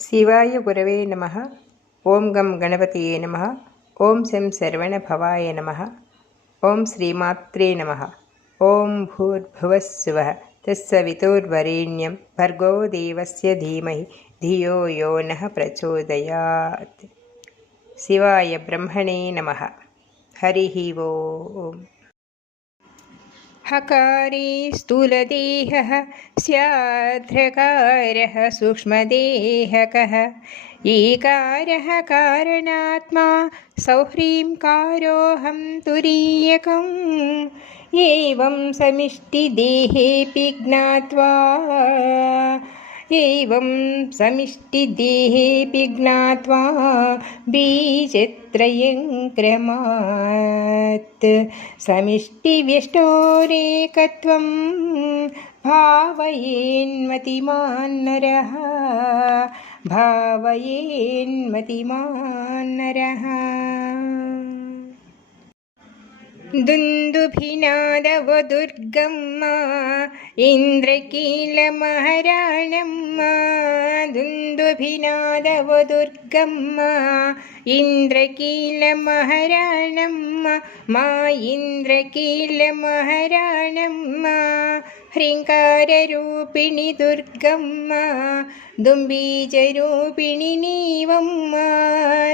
శివాయ గురవే నమః. ఓం గం గణపతియే నమః. ఓం శం శరవణభవాయ నమః. ఓం శ్రీమాత్రే నమః. ఓం భూర్భువస్సువః తత్సవితుర్వరేణ్యం భర్గో దేవస్య ధీమహి ధియో యో నః ప్రచోదయాత్. శివాయ బ్రహ్మణే నమః. హరి ఓం. హకారే స్థూలదేహః స్యాద్రకారః సూక్ష్మదేహకః ఈకారః కారణాత్మా సౌహ్రీంకారోహం తురీయకం ఏవం సమిష్టిదేహేపి జ్ఞాత్వా బీజత్రయం క్రమాత్ సమిష్టివ్యష్టోరేకత్వం భావయేన్మతిమాన్ నరః. దుందుభినాదవదుర్గమ్మ ఇంద్రకీలమహారాణమ్మ. దుందుభినాదవదుర్గమ్మ ఇంద్రకీలమహారాణమ్మ. మా ఇంద్రకీలమహారాణమ్మ హ్రీంకారరూపిణి దుర్గమ్మ. దుంబీజరూపిణి నీవమ్మ.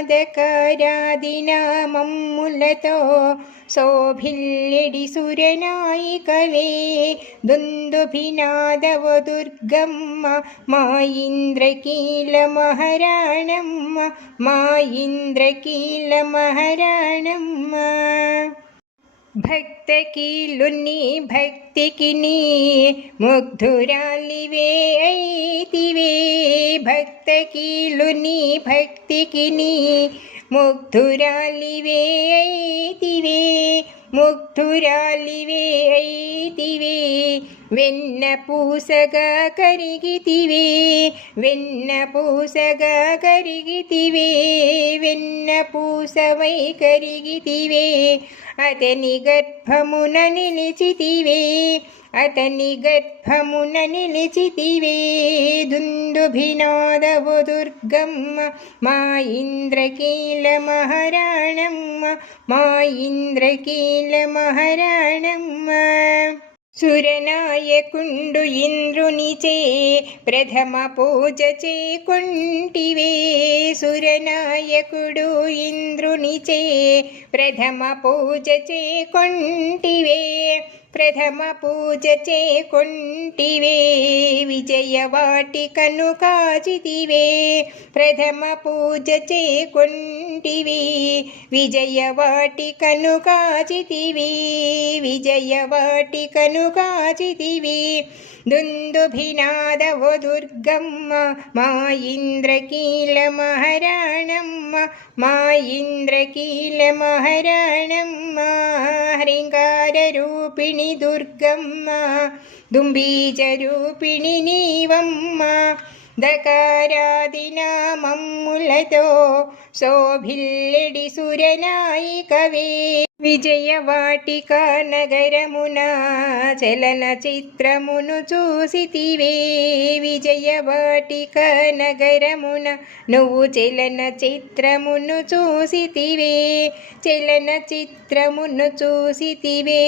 దకారాదినామమ్ములతో శోభిల్లెడి సురనాయికవే. దుందుభినాదవదుర్గమ్మ మా ఇంద్రకీలమహారాణమ్మ. మా ఇంద్రకీలమహారాణమ్మ. భక్తకీలుని భక్తికి నీ ముగ్ధురాలివే అయితివే. భక్తకీలుని భక్తికి నీ ముగ్ధురాలివే అయితివే. ముగ్ధురాలివే అయితివే. వెన్న పూసగా కరిగితివే. వెన్న పూసగా కరిగితివే. వెన్న పూసవై కరిగితివే. అతని గర్భమున నిలిచితివే. అతని గర్భమున నిలిచితివే. దుందుభినాదవదుర్గమ్మ మా ఇంద్రకీలమహారాణమ్మ. మా ఇంద్రకీలమహారాణమ్మ. సురనాయకుండు ఇంద్రునిచే ప్రథమ పూజ చేకొంటివే. సురనాయకుడు ఇంద్రునిచే ప్రథమ పూజ చేకొంటివే. ప్రథమ పూజ చేకొంటివే. విజయవాటికను కాచితివే. ప్రథమ పూజ చేకొంటివే. విజయవాటికను కాచితివే. విజయవాటికను కాచితివే. దుందుభినాదవదుర్గమ్మ మా ఇంద్రకీలమహారాణమ్మ. మా ఇంద్రకీలమహారాణమ్మ హ్రీంకారరూపిణి దుర్గమ్మ. దుంబీజరూపిణి నీవమ్మ. దకారాదినామమ్ములతో శోభిల్లెడి సురనాయికవే. విజయవాటిక నగరమున చలనచిత్రమును చూసితివే. విజయవాటిక నగరమున నువ్వు చలనచిత్రమును చూసితివే. చలనచిత్రమును చూసితివే.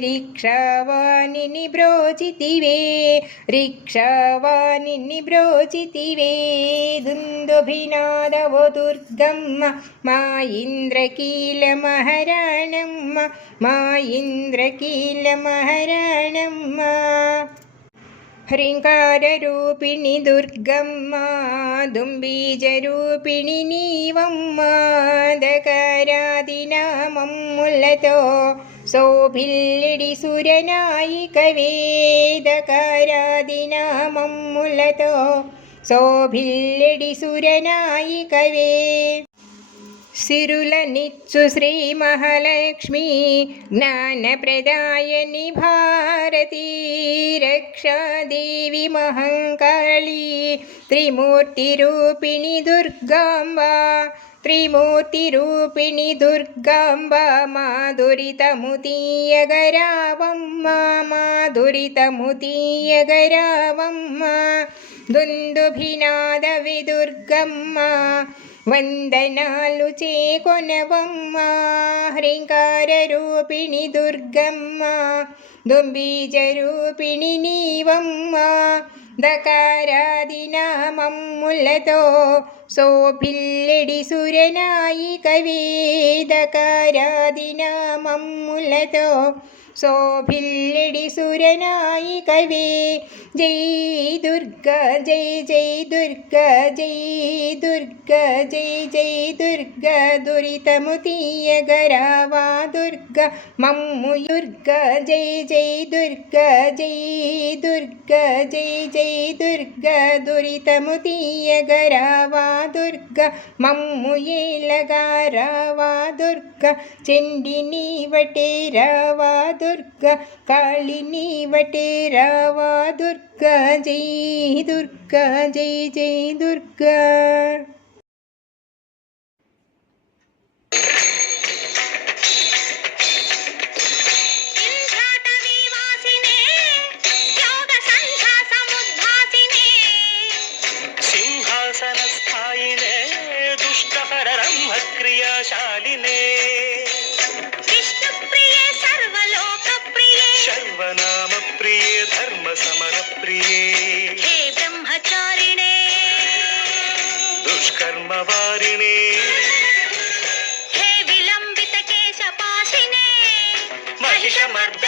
రిక్షావాణిని బ్రోచితివే. రిక్షావాణిని బ్రోచితివే. దుందుభినాదవదుర్గమ్మ మా ఇంద్రకీలమహారాణమ్మ. మా ఇంద్రకీలమహారాణమ్మ. హ్రీంకారరూపిణి దుర్గమ్మ. దుంబీజరూపిణి నీవమ్మ. దకారాదినామమ్ములతో శోభిల్లెడి సురనాయికవే. దకారాదినామమ్ములతో శోభిల్లెడి సురనాయికవే. సిరులనిచ్చు శ్రీ మహాలక్ష్మి జ్ఞానప్రదాయని భారతీ. రక్షాదేవి మహంకాళి త్రిమూర్తి రూపిణి దుర్గాంబ. త్రిమూర్తిరూపిణి దుర్గాంబ మా దురితము తీయగరావమ్మ మా దురితము తీయగరావమ్మ దుందుభినాదవి దుర్గమ్మ వందనాలు చేకొనవమ్మ హ్రీంకార రూపిణి దుర్గమ్మ దుంబీజరూపిణి నీవమ్మ దకారాది నామమ్ములతో శోభిల్లెడి సురనాయికవే దకారాది నామమ్ములతో శోభిల్లెడి సురనాయికవే జై దుర్గా జై జై దుర్గా జై దుర్గా జై జై దుర్గా దురితము తీయగరావా దుర్గా మమ్ము దుర్గా జై జై దుర్గా జై దుర్గా జై జై దుర్గా దురితము తీయగరావా దుర్గా మమ్ము ఏలగా రావా దుర్గా చెండి నీవటే రావా దుర్గా కాళి నీవటే రావా దుర్గా జై దుర్గా జై జై దుర్గా. సింహాసనస్థాయినే దుష్టహర బ్రహ్మక్రియాశాలినే విష్ణుప్రియే సర్వలోకప్రియే సర్వనామప్రియే ధర్మ సమరప్రియే హే బ్రహ్మచారిణే దుష్కర్మవారిణే హే విలంబిత కేశపాశినే మహిషమర్ద